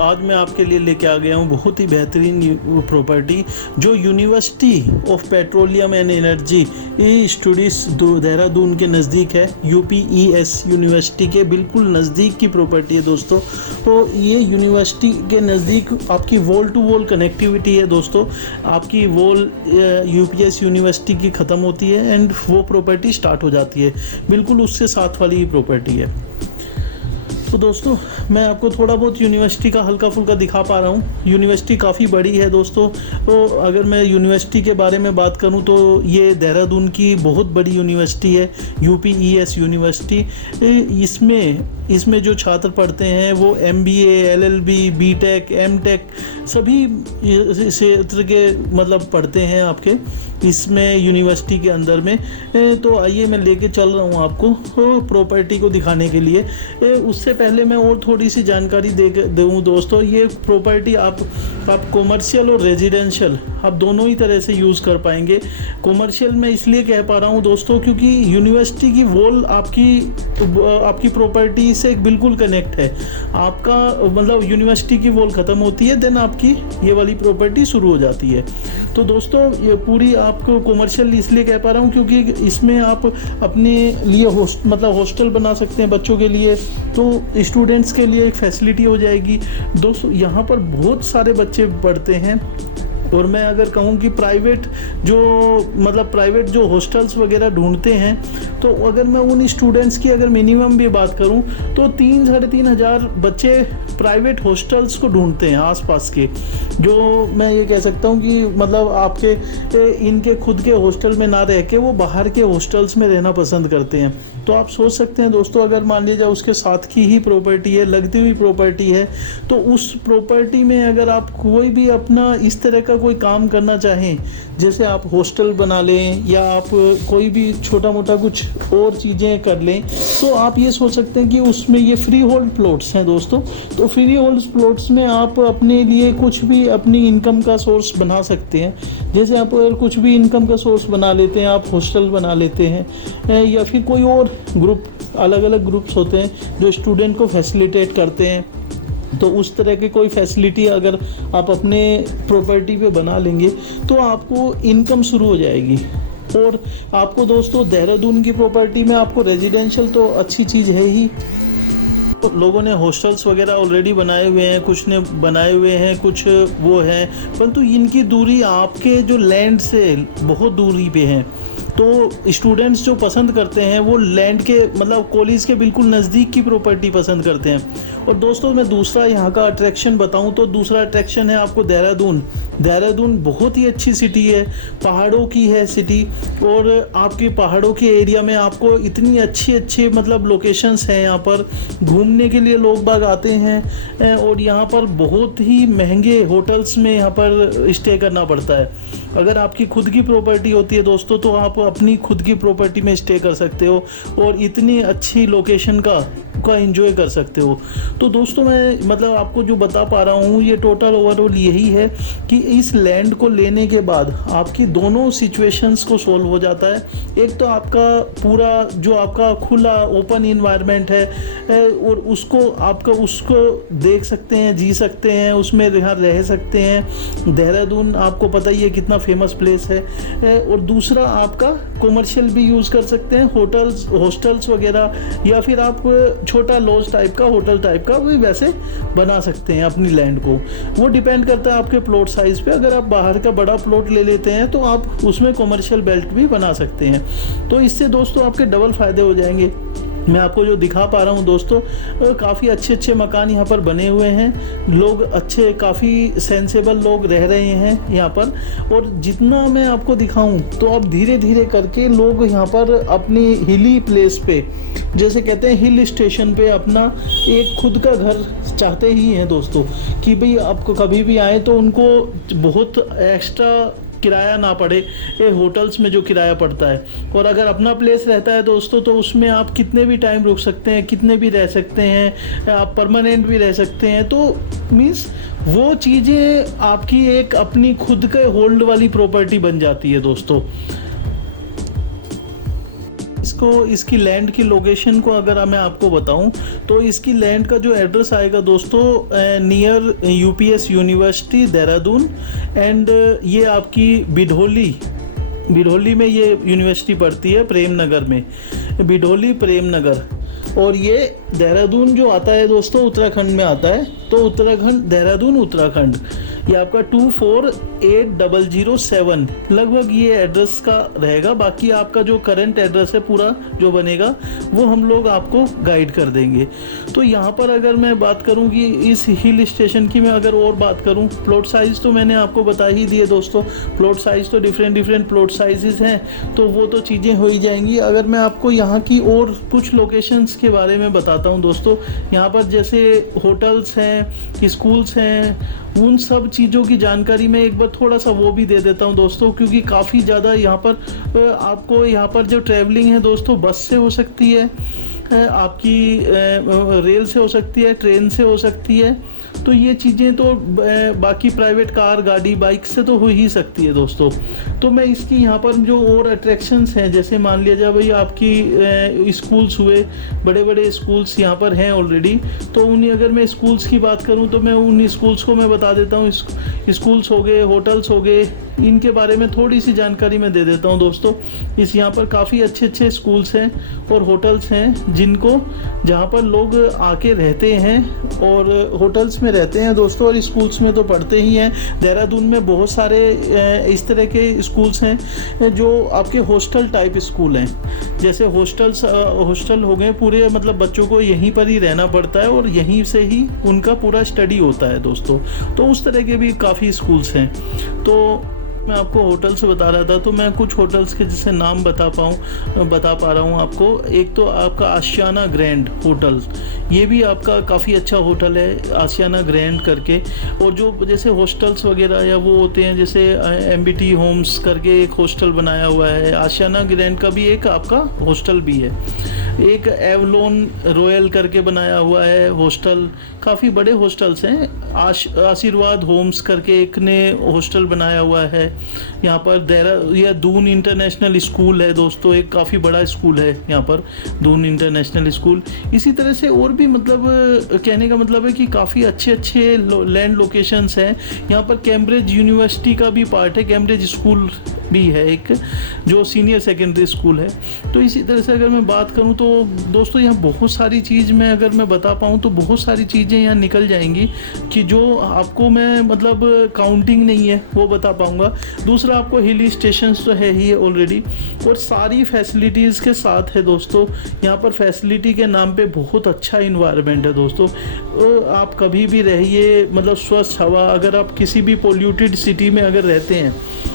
आज मैं आपके लिए लेके आ गया हूँ बहुत ही बेहतरीन प्रॉपर्टी जो university of petroleum and energy studies Dehradun के नज़दीक है। UPES यूनिवर्सिटी के बिल्कुल नज़दीक की प्रॉपर्टी है दोस्तों। तो ये यूनिवर्सिटी के नज़दीक आपकी वॉल टू वॉल कनेक्टिविटी है दोस्तों। आपकी वॉल UPS यूनिवर्सिटी की ख़त्म होती है एंड वो प्रॉपर्टी स्टार्ट हो जाती है, बिल्कुल उससे साथ वाली ही प्रॉपर्टी है। तो दोस्तों मैं आपको थोड़ा बहुत यूनिवर्सिटी का हल्का फुल्का दिखा पा रहा हूँ। यूनिवर्सिटी काफ़ी बड़ी है दोस्तों। तो अगर मैं यूनिवर्सिटी के बारे में बात करूँ तो ये देहरादून की बहुत बड़ी यूनिवर्सिटी है, UPES यूनिवर्सिटी। इसमें जो छात्र पढ़ते हैं वो MBA, LLB, BTech, MTech सभी क्षेत्र के मतलब पढ़ते हैं आपके इसमें यूनिवर्सिटी के अंदर में। तो आइए मैं लेके चल रहा हूँ आपको प्रॉपर्टी को दिखाने के लिए। उससे पहले मैं और थोड़ी सी जानकारी दूँ दोस्तों। ये प्रॉपर्टी आप कॉमर्शियल और रेजिडेंशियल आप दोनों ही तरह से यूज़ कर पाएंगे। कॉमर्शियल मैं इसलिए कह पा रहा हूँ दोस्तों क्योंकि यूनिवर्सिटी की वॉल आपकी प्रॉपर्टी से बिल्कुल कनेक्ट है। आपका मतलब यूनिवर्सिटी की वॉल ख़त्म होती है, देन आपकी ये वाली प्रॉपर्टी शुरू हो जाती है। तो दोस्तों ये पूरी आपको कॉमर्शियल इसलिए कह पा रहा हूँ क्योंकि इसमें आप अपने लिए हॉस्टल बना सकते हैं बच्चों के लिए, तो स्टूडेंट्स के लिए एक फैसिलिटी हो जाएगी दोस्तों। यहाँ पर बहुत सारे बच्चे पढ़ते हैं और मैं अगर कहूँ कि प्राइवेट जो हॉस्टल्स वगैरह ढूंढते हैं, तो अगर मैं उन स्टूडेंट्स की अगर मिनिमम भी बात करूँ तो 3-3,500 बच्चे प्राइवेट हॉस्टल्स को ढूंढते हैं आसपास के। जो मैं ये कह सकता हूँ कि मतलब आपके इनके खुद के हॉस्टल में ना रह के वो बाहर के हॉस्टल्स में रहना पसंद करते हैं। तो आप सोच सकते हैं दोस्तों, अगर मान लीजिए उसके साथ की ही प्रॉपर्टी है, लगती हुई प्रॉपर्टी है, तो उस प्रॉपर्टी में अगर आप कोई भी अपना इस तरह का कोई काम करना चाहें, जैसे आप हॉस्टल बना लें या आप कोई भी छोटा मोटा कुछ और चीज़ें कर लें, तो आप ये सोच सकते हैं कि उसमें ये फ्री होल्ड प्लॉट्स हैं दोस्तों। तो फ्री होल्ड प्लॉट्स में आप अपने लिए कुछ भी अपनी इनकम का सोर्स बना सकते हैं। जैसे आप अगर कुछ भी इनकम का सोर्स बना लेते हैं, आप हॉस्टल बना लेते हैं या फिर कोई और ग्रुप, अलग अलग ग्रुप्स होते हैं जो स्टूडेंट को फैसिलिटेट करते हैं, तो उस तरह की कोई फैसिलिटी अगर आप अपने प्रॉपर्टी पे बना लेंगे तो आपको इनकम शुरू हो जाएगी। और आपको दोस्तों देहरादून की प्रॉपर्टी में आपको रेजिडेंशियल तो अच्छी चीज़ है ही, तो लोगों ने हॉस्टल्स वगैरह ऑलरेडी बनाए हुए हैं, कुछ ने बनाए हुए हैं, कुछ वो हैं, परंतु इनकी दूरी आपके जो लैंड से बहुत दूरी पे है। तो स्टूडेंट्स जो पसंद करते हैं वो लैंड के मतलब कॉलेज के बिल्कुल नज़दीक की प्रॉपर्टी पसंद करते हैं। और दोस्तों मैं दूसरा यहाँ का अट्रैक्शन बताऊँ तो दूसरा अट्रैक्शन है आपको देहरादून बहुत ही अच्छी सिटी है, पहाड़ों की है सिटी। और आपके पहाड़ों के एरिया में आपको इतनी अच्छी मतलब लोकेशंस हैं, यहाँ पर घूमने के लिए लोग बाग आते हैं और यहाँ पर बहुत ही महंगे होटल्स में यहाँ पर स्टे करना पड़ता है। अगर आपकी खुद की प्रॉपर्टी होती है दोस्तों तो आप अपनी खुद की प्रॉपर्टी में स्टे कर सकते हो और इतनी अच्छी लोकेशन का एंजॉय कर सकते हो। तो दोस्तों मैं मतलब आपको जो बता पा रहा हूँ ये टोटल ओवरऑल यही है कि इस लैंड को लेने के बाद आपकी दोनों सिचुएशंस को सॉल्व हो जाता है। एक तो आपका पूरा जो आपका खुला ओपन इन्वायरमेंट है और उसको देख सकते हैं, जी सकते हैं, उसमें यहाँ रह सकते हैं। देहरादून आपको पता ही है कितना फेमस प्लेस है। और दूसरा आपका कॉमर्शियल भी यूज़ कर सकते हैं, हॉस्टल्स वगैरह, या फिर आप छोटा लॉज टाइप का, होटल टाइप का भी वैसे बना सकते हैं अपनी लैंड को। वो डिपेंड करता है आपके प्लॉट साइज़ पे। अगर आप बाहर का बड़ा प्लॉट ले लेते हैं तो आप उसमें कॉमर्शियल बेल्ट भी बना सकते हैं। तो इससे दोस्तों आपके डबल फ़ायदे हो जाएंगे। मैं आपको जो दिखा पा रहा हूँ दोस्तों, काफ़ी अच्छे मकान यहाँ पर बने हुए हैं, लोग अच्छे काफ़ी सेंसेबल लोग रह रहे हैं यहाँ पर। और जितना मैं आपको दिखाऊं तो अब धीरे धीरे करके लोग यहाँ पर अपनी हिली प्लेस पे, जैसे कहते हैं हिल स्टेशन पे, अपना एक खुद का घर चाहते ही हैं दोस्तों कि भाई आपको कभी भी आए तो उनको बहुत एक्स्ट्रा किराया ना पड़े होटल्स में जो किराया पड़ता है। और अगर अपना प्लेस रहता है दोस्तों तो उसमें आप कितने भी टाइम रुक सकते हैं, कितने भी रह सकते हैं, आप परमानेंट भी रह सकते हैं। तो मीन्स वो चीज़ें आपकी एक अपनी खुद के होल्ड वाली प्रॉपर्टी बन जाती है दोस्तों। इस को, इसकी लैंड की लोकेशन को अगर मैं आपको बताऊं तो इसकी लैंड का जो एड्रेस आएगा दोस्तों, near UPS university Dehradun, and ये आपकी बिढोली में ये यूनिवर्सिटी पड़ती है, प्रेम नगर में, बिढोली प्रेम नगर। और ये देहरादून जो आता है दोस्तों उत्तराखंड में आता है, तो उत्तराखंड, देहरादून उत्तराखंड, ये आपका 248007 लगभग ये एड्रेस का रहेगा। बाकी आपका जो करंट एड्रेस है पूरा जो बनेगा वो हम लोग आपको गाइड कर देंगे। तो यहाँ पर अगर मैं बात करूँ कि इस हिल स्टेशन की, मैं अगर और बात करूँ, प्लॉट साइज़ तो मैंने आपको बता ही दिए दोस्तों। प्लॉट साइज़ तो डिफरेंट प्लॉट साइजेस हैं, तो वो तो चीज़ें हो ही जाएंगी। अगर मैं आपको यहाँ की और कुछ लोकेशंस के बारे में बताता हूँ दोस्तों, यहाँ पर जैसे होटल्स हैं, स्कूल्स हैं, उन सब चीज़ों की जानकारी मैं एक बार थोड़ा सा वो भी दे देता हूँ दोस्तों, क्योंकि काफ़ी ज़्यादा यहाँ पर आपको यहाँ पर जो ट्रैवलिंग है दोस्तों, बस से हो सकती है, आपकी रेल से हो सकती है, ट्रेन से हो सकती है। तो ये चीज़ें तो बाकी प्राइवेट कार, गाड़ी, बाइक से तो हो ही सकती है दोस्तों। तो मैं इसकी यहाँ पर जो और अट्रैक्शंस हैं, जैसे मान लिया जाए भाई आपकी स्कूल्स हुए, बड़े बड़े स्कूल्स यहाँ पर हैं ऑलरेडी, तो उन्हीं, अगर मैं स्कूल्स की बात करूँ तो मैं उन स्कूल्स को मैं बता देता हूँ। स्कूल्स हो गए, होटल्स हो गए, इनके बारे में थोड़ी सी जानकारी मैं दे देता हूँ दोस्तों। इस यहाँ पर काफ़ी अच्छे स्कूल्स हैं और होटल्स हैं जहाँ पर लोग आके रहते हैं और होटल्स में रहते हैं दोस्तों, और स्कूल्स में तो पढ़ते ही हैं। देहरादून में बहुत सारे इस तरह के स्कूल्स हैं जो आपके हॉस्टल टाइप स्कूल हैं। जैसे हॉस्टल हो गए पूरे, मतलब बच्चों को यहीं पर ही रहना पड़ता है और यहीं से ही उनका पूरा स्टडी होता है दोस्तों। तो उस तरह के भी काफ़ी स्कूल्स हैं। तो मैं आपको होटल्स बता रहा था, तो मैं कुछ होटल्स के जैसे नाम बता पा रहा हूँ आपको। एक तो आपका आशियाना ग्रैंड होटल, ये भी आपका काफ़ी अच्छा होटल है, आशियाना ग्रैंड करके। और जो जैसे हॉस्टल्स वगैरह या वो होते हैं, जैसे एमबीटी होम्स करके एक हॉस्टल बनाया हुआ है, आशियाना ग्रैंड का भी एक आपका हॉस्टल भी है। एक एवलोन रॉयल करके बनाया हुआ है हॉस्टल, काफ़ी बड़े हॉस्टल्स हैं। आशीर्वाद होम्स करके एक ने हॉस्टल बनाया हुआ है यहाँ पर। यह दून इंटरनेशनल स्कूल है दोस्तों, एक काफ़ी बड़ा स्कूल है यहाँ पर, दून इंटरनेशनल स्कूल। इसी तरह से और भी, मतलब कहने का मतलब है कि काफ़ी अच्छे लैंड लोकेशंस हैं यहाँ पर। कैम्ब्रिज यूनिवर्सिटी का भी पार्ट है, कैम्ब्रिज स्कूल भी है एक, जो सीनियर सेकेंडरी स्कूल है। तो इसी तरह से अगर मैं बात करूं तो दोस्तों यहाँ बहुत सारी चीज़ मैं अगर मैं बता पाऊँ तो बहुत सारी चीज़ें यहाँ निकल जाएंगी कि जो आपको मैं, मतलब काउंटिंग नहीं है वो बता पाऊँगा। दूसरा, आपको हिल स्टेशंस तो है ही ऑलरेडी, और सारी फैसिलिटीज़ के साथ है दोस्तों। यहाँ पर फैसिलिटी के नाम पे बहुत अच्छा इन्वायरमेंट है दोस्तों। आप कभी भी रहिए, मतलब स्वस्थ हवा। अगर आप किसी भी पोल्यूटेड सिटी में अगर रहते हैं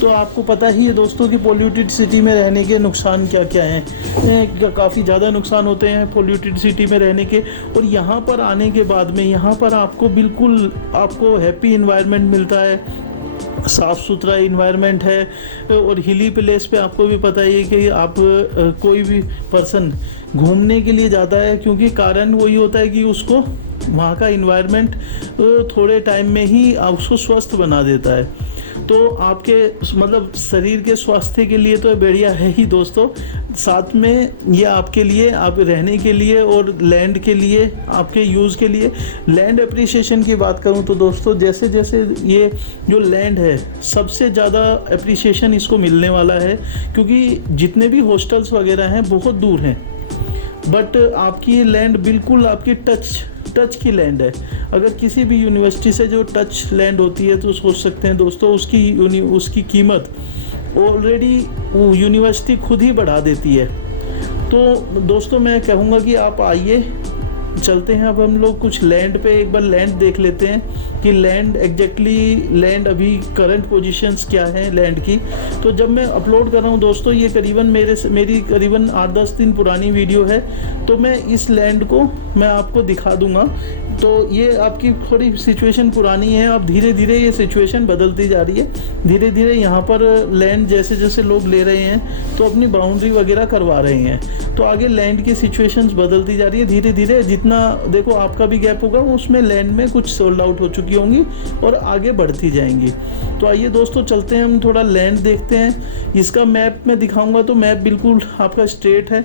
तो आपको पता ही है दोस्तों कि पोल्यूटेड सिटी में रहने के नुकसान क्या क्या हैं। काफ़ी ज़्यादा नुकसान होते हैं पोल्यूटेड सिटी में रहने के। और यहाँ पर आने के बाद में यहाँ पर आपको बिल्कुल आपको हैप्पी इन्वायरमेंट मिलता है, साफ़ सुथरा इन्वायरमेंट है। और हिली प्लेस पे आपको भी पता ही है कि आप कोई भी पर्सन घूमने के लिए जाता है, क्योंकि कारण वही होता है कि उसको वहाँ का इन्वायरमेंट थोड़े टाइम में ही उसको स्वस्थ बना देता है। तो आपके, मतलब शरीर के स्वास्थ्य के लिए तो बढ़िया है ही दोस्तों, साथ में ये आपके लिए, आप रहने के लिए और लैंड के लिए, आपके यूज़ के लिए। लैंड एप्रिसिएशन की बात करूं तो दोस्तों, जैसे जैसे ये जो लैंड है, सबसे ज़्यादा एप्रिसिएशन इसको मिलने वाला है, क्योंकि जितने भी हॉस्टल्स वगैरह हैं बहुत दूर हैं, बट आपकी लैंड बिल्कुल आपकी टच की लैंड है। अगर किसी भी यूनिवर्सिटी से जो टच लैंड होती है तो सोच सकते हैं दोस्तों उसकी कीमत ऑलरेडी यूनिवर्सिटी खुद ही बढ़ा देती है। तो दोस्तों मैं कहूँगा कि आप आइए, चलते हैं। अब हम लोग कुछ लैंड पे एक बार लैंड देख लेते हैं कि लैंड लैंड अभी करंट पोजीशंस क्या हैं लैंड की। तो जब मैं अपलोड कर रहा हूँ दोस्तों, ये करीबन मेरी करीबन 8-10 दिन पुरानी वीडियो है, तो मैं इस लैंड को मैं आपको दिखा दूंगा तो ये आपकी थोड़ी सिचुएशन पुरानी है, अब धीरे धीरे ये सिचुएशन बदलती जा रही है। धीरे धीरे यहाँ पर लैंड जैसे जैसे लोग ले रहे हैं तो अपनी बाउंड्री वगैरह करवा रहे हैं, तो आगे लैंड की सिचुएशंस बदलती जा रही है धीरे धीरे। जितना देखो आपका भी गैप होगा उसमें लैंड में कुछ सोल्ड आउट हो चुकी होंगी और आगे बढ़ती जाएंगी। तो आइए दोस्तों चलते हैं, हम थोड़ा लैंड देखते हैं। इसका मैप मैं दिखाऊंगा तो मैप बिल्कुल आपका स्ट्रेट है,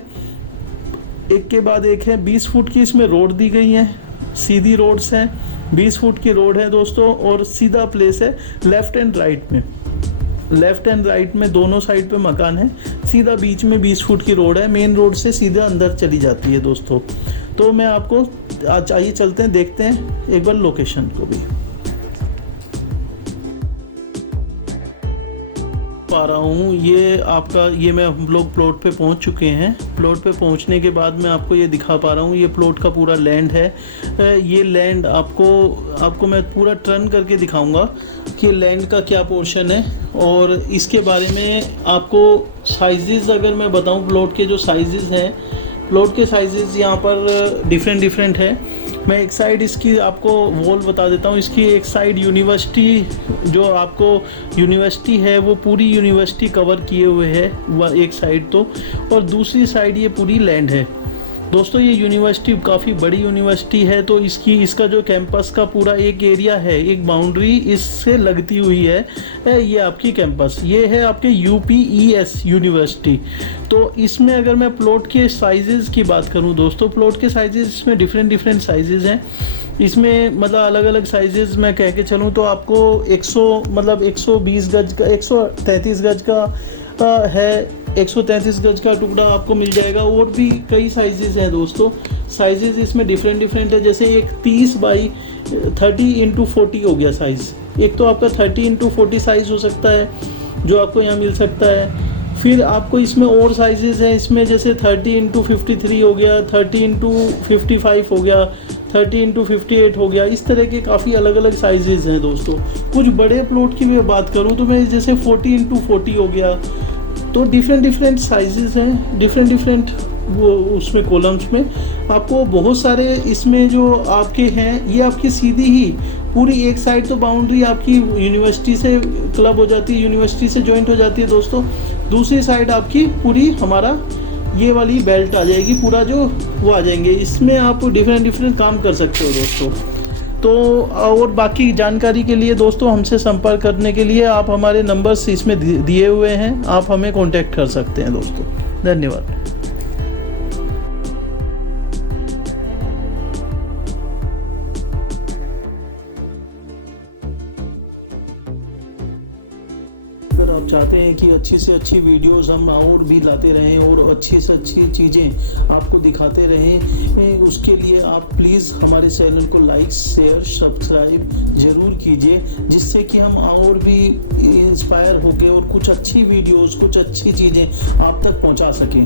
एक के बाद एक है। 20 फुट की इसमें रोड दी गई है, सीधी रोड्स हैं, 20 फुट की रोड है दोस्तों, और सीधा प्लेस है। लेफ्ट एंड राइट में दोनों साइड पे मकान है, सीधा बीच में 20 फुट की रोड है, मेन रोड से सीधा अंदर चली जाती है दोस्तों। तो मैं आपको आज आइए चलते हैं, देखते हैं एक बार लोकेशन को भी। पा रहा हूँ ये आपका, ये मैं हम लोग प्लॉट पे पहुँच चुके हैं। प्लॉट पे पहुँचने के बाद मैं आपको ये दिखा पा रहा हूँ, ये प्लॉट का पूरा लैंड है। ये लैंड आपको मैं पूरा टर्न करके दिखाऊंगा कि लैंड का क्या पोर्शन है, और इसके बारे में आपको साइजेस अगर मैं बताऊँ, प्लॉट के जो साइजेस हैं, प्लॉट के साइजेस यहाँ पर डिफरेंट है। मैं एक साइड इसकी आपको वॉल बता देता हूँ। इसकी एक साइड यूनिवर्सिटी, जो आपको यूनिवर्सिटी है वो पूरी यूनिवर्सिटी कवर किए हुए है वह एक साइड तो, और दूसरी साइड ये पूरी लैंड है दोस्तों। ये यूनिवर्सिटी काफ़ी बड़ी यूनिवर्सिटी है, तो इसका जो कैंपस का पूरा एक एरिया है, एक बाउंड्री इससे लगती हुई है। ये आपकी कैंपस, ये है आपके UPES यूनिवर्सिटी। तो इसमें अगर मैं प्लॉट के साइजेस की बात करूं दोस्तों, प्लॉट के साइजेस इसमें डिफरेंट साइजेस हैं। इसमें मतलब अलग अलग साइजेस मैं कह के चलूँ तो आपको 120 गज का, 133 गज का है, 133 गज का टुकड़ा आपको मिल जाएगा। और भी कई साइजेस हैं दोस्तों, साइजेस इसमें डिफरेंट है। जैसे एक 30 बाई 30x40 हो गया साइज़, एक तो आपका 30x40 साइज़ हो सकता है जो आपको यहाँ मिल सकता है। फिर आपको इसमें और साइजेस हैं, इसमें जैसे 30x53 हो गया, 30x55 हो गया, 30x58 हो गया। इस तरह के काफ़ी अलग अलग साइजेस हैं दोस्तों। कुछ बड़े प्लॉट की मैं बात करूँ तो मैं जैसे 40x40 हो गया। तो डिफरेंट साइजेस हैं, डिफरेंट वो उसमें कॉलम्स में आपको बहुत सारे इसमें जो आपके हैं। ये आपकी सीधी ही पूरी एक साइड तो बाउंड्री आपकी यूनिवर्सिटी से क्लब हो जाती है, यूनिवर्सिटी से जॉइंट हो जाती है दोस्तों। दूसरी साइड आपकी पूरी हमारा ये वाली बेल्ट आ जाएगी, पूरा जो वो आ जाएंगे। इसमें आप डिफरेंट काम कर सकते हो दोस्तों। तो और बाकी जानकारी के लिए दोस्तों हमसे संपर्क करने के लिए आप हमारे नंबर्स इसमें दिए हुए हैं, आप हमें कांटेक्ट कर सकते हैं दोस्तों। धन्यवाद। अगर आप चाहते हैं कि अच्छी से अच्छी वीडियोस हम और भी लाते रहें और अच्छी से अच्छी चीज़ें आपको दिखाते रहें, उसके लिए आप प्लीज़ हमारे चैनल को लाइक, शेयर, सब्सक्राइब ज़रूर कीजिए, जिससे कि हम और भी इंस्पायर होकर और कुछ अच्छी वीडियोस, कुछ अच्छी चीज़ें आप तक पहुंचा सकें।